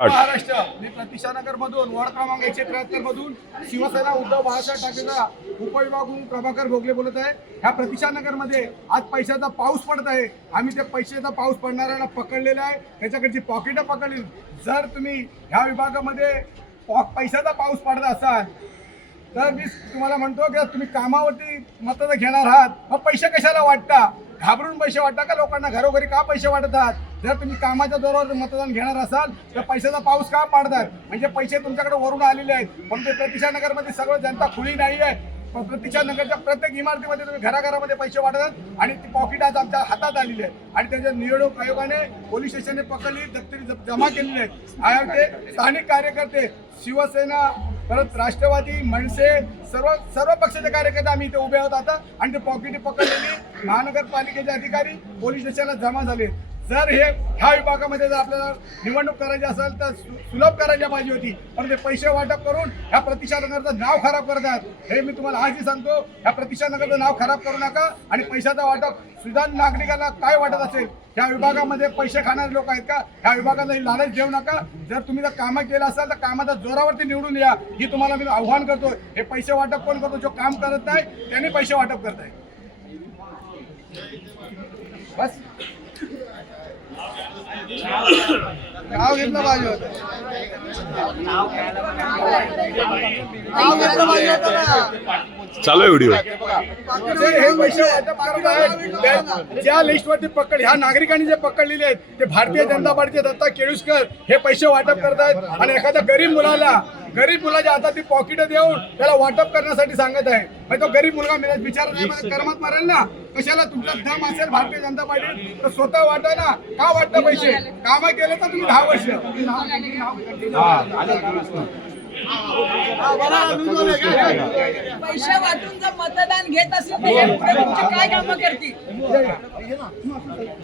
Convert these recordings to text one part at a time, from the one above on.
महाराष्ट्र मी प्रतिष्ठानगर मधून वार्ड क्रमांक 173 मधून शिवसेना उद्धव बाळासाहेब ठाकरेंचा उपविभाग प्रभाकर भोगले बोलत आहे। ह्या प्रतिष्ठानगर मध्ये आज पैशाचा पाऊस पडत आहे। आम्ही ते पैशाचा पाऊस पडणाऱ्यांना पकडलेला आहे, त्याच्याकडची पॉकेट पकडली। जर तुम्ही ह्या विभागामध्ये पैशाचा पाऊस पडत असाल तर मी तुम्हाला म्हणतो की तुम्ही कामावरती मतदान घेणार आहात, मग पैसे कशाला वाटता? घाबरून पैसे वाटता का लोकांना? घरोघरी का पैसे वाटत आहात? जर तुम्ही कामाच्या जोरावर मतदान घेणार असाल तर पैशाचा पाऊस का पाडतात? म्हणजे पैसे तुमच्याकडे वरून आलेले आहेत, पण ते प्रतिष्ठानगरमध्ये सगळं जनता खुली नाही आहे। प्रतिष्ठानगरच्या प्रत्येक इमारतीमध्ये तुम्ही घराघरामध्ये पैसे वाटतात आणि ती पॉकेट आज आमच्या हातात आलेली आहे आणि त्याच्या निवडणूक आयोगाने पोलीस स्टेशनने पकडली, दप्तरी जमा केलेली आहे। ते स्थानिक कार्यकर्ते शिवसेना परत राष्ट्रवादी मनसे सर्व पक्षाचे कार्यकर्ते आम्ही इथे उभे आहोत आता आणि ते पॉकेट पकडलेली महानगरपालिकेचे अधिकारी पोलीस स्टेशनला जमा झाले। जर ह्या विभागामध्ये जर आपल्याला निवडणूक करायची असेल तर सुलभ करायला पाहिजे होती, पण ते पैसे वाटप करून ह्या प्रतिष्ठानगरचं नाव खराब करतात। हे मी तुम्हाला आजही सांगतो, ह्या प्रतिष्ठानगरचं नाव खराब करू नका आणि पैशाचा वाटप सुजाण नागरिकांना काय वाटत असेल, ह्या विभागामध्ये पैसे खाणारे लोक आहेत का? ह्या विभागाला ही लालच देऊ नका। जर तुम्ही जर कामं केलं असाल तर कामाच्या जोरावरती निवडून या, ही तुम्हाला मी आव्हान करतो। हे पैसे वाटप कोण करतो? जो काम करत नाही त्याने पैसे वाटप करत आहे। बस नाव घेतलं पाहिजे होतं, नाव घेतलं पाहिजे होतं ना। चालू आहे व्हिडिओ। हे पैसे वाटप करत आहेत ज्या लिस्टवरती पकड ह्या नागरिकांनी जे पकडलेले आहेत ते भारतीय जनता पार्टीचे दत्ता केळुसकर हे पैसे वाटप करत आहेत आणि एखाद्या गरीब मुलाच्या हातात ती पॉकेट देऊन त्याला वाटप करण्यासाठी सांगत आहे। मग तो गरीब मुलगा बिचारा नाही कर्मात मारेल ना? कशाला? तुमचा दम असेल भारतीय जनता पार्टी तर स्वतः वाटा ना। का वाटतं पैसे? कामं केले तर तुम्ही 10 वर्ष पैसे वाटून जर मतदान घेत असेल तर हे पुढे तुमची काय कामं करतील?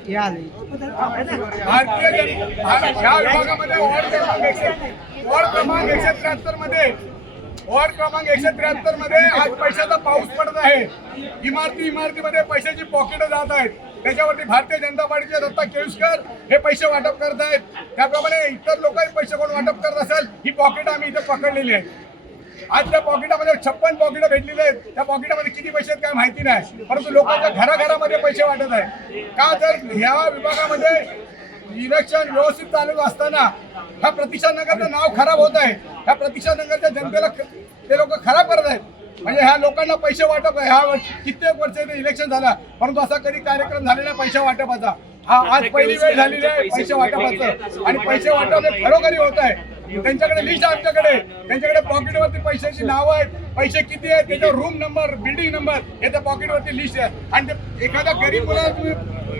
ह्या विभागामध्ये वॉर्ड क्रमांक 173 मध्ये आज पैशाचा पाऊस पडत आहे। इमारतीमध्ये पैशाची पॉकेट जात आहेत, त्याच्यावरती भारतीय जनता पार्टीचे दत्ता केळुसकर हे पैसे वाटप करत आहेत। त्याप्रमाणे इतर लोकही पैसे कोण वाटप करत असेल ही पॉकेट आम्ही इथे पकडलेली आहे। आज त्या पॉकेटामध्ये 56 पॉकेट भेटलेले आहेत। त्या पॉकेटामध्ये किती पैसे आहेत काय माहिती नाही, परंतु लोकांच्या घराघरामध्ये पैसे वाटत आहे का? जर ह्या विभागामध्ये इलेक्शन व्यवस्थित चालू असताना ह्या प्रतिष्ठानगरचं नाव खराब होत आहे, ह्या प्रतिष्ठानगरच्या जनतेला ते लोक खराब करत आहेत। म्हणजे ह्या लोकांना पैसे वाटप ह्या कित्येक वर्ष इलेक्शन झाला, परंतु असा कधी कार्यक्रम झालेला पैसे वाटपाचा हा आज पहिली वेळ झालेली आहे पैसे वाटपाचं। आणि पैसे वाटप हे खरोखरी होत आहे। त्यांच्याकडे लिस्ट आहे आमच्याकडे, त्यांच्याकडे पॉकेटवरती पैशाची नावं आहेत, पैसे किती आहेत त्याच्यावर रूम नंबर बिल्डिंग नंबर हे त्या पॉकेटवरती लिस्ट आहे। आणि ते एखाद्या गरीब मुलाला तुम्ही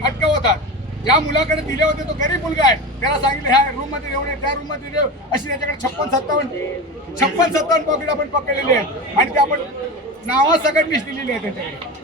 अटकवतात, ज्या मुलाकडे दिले होते तो गरीब मुलगा आहे, त्याला सांगितलं ह्या रूम मध्ये येऊ नये त्या रूम मध्ये येऊ, अशी त्याच्याकडे 56-57 पॉकेट आपण पकडलेली आहे आणि ते आपण नावासकट लिस्ट दिलेली आहे त्याच्याकडे।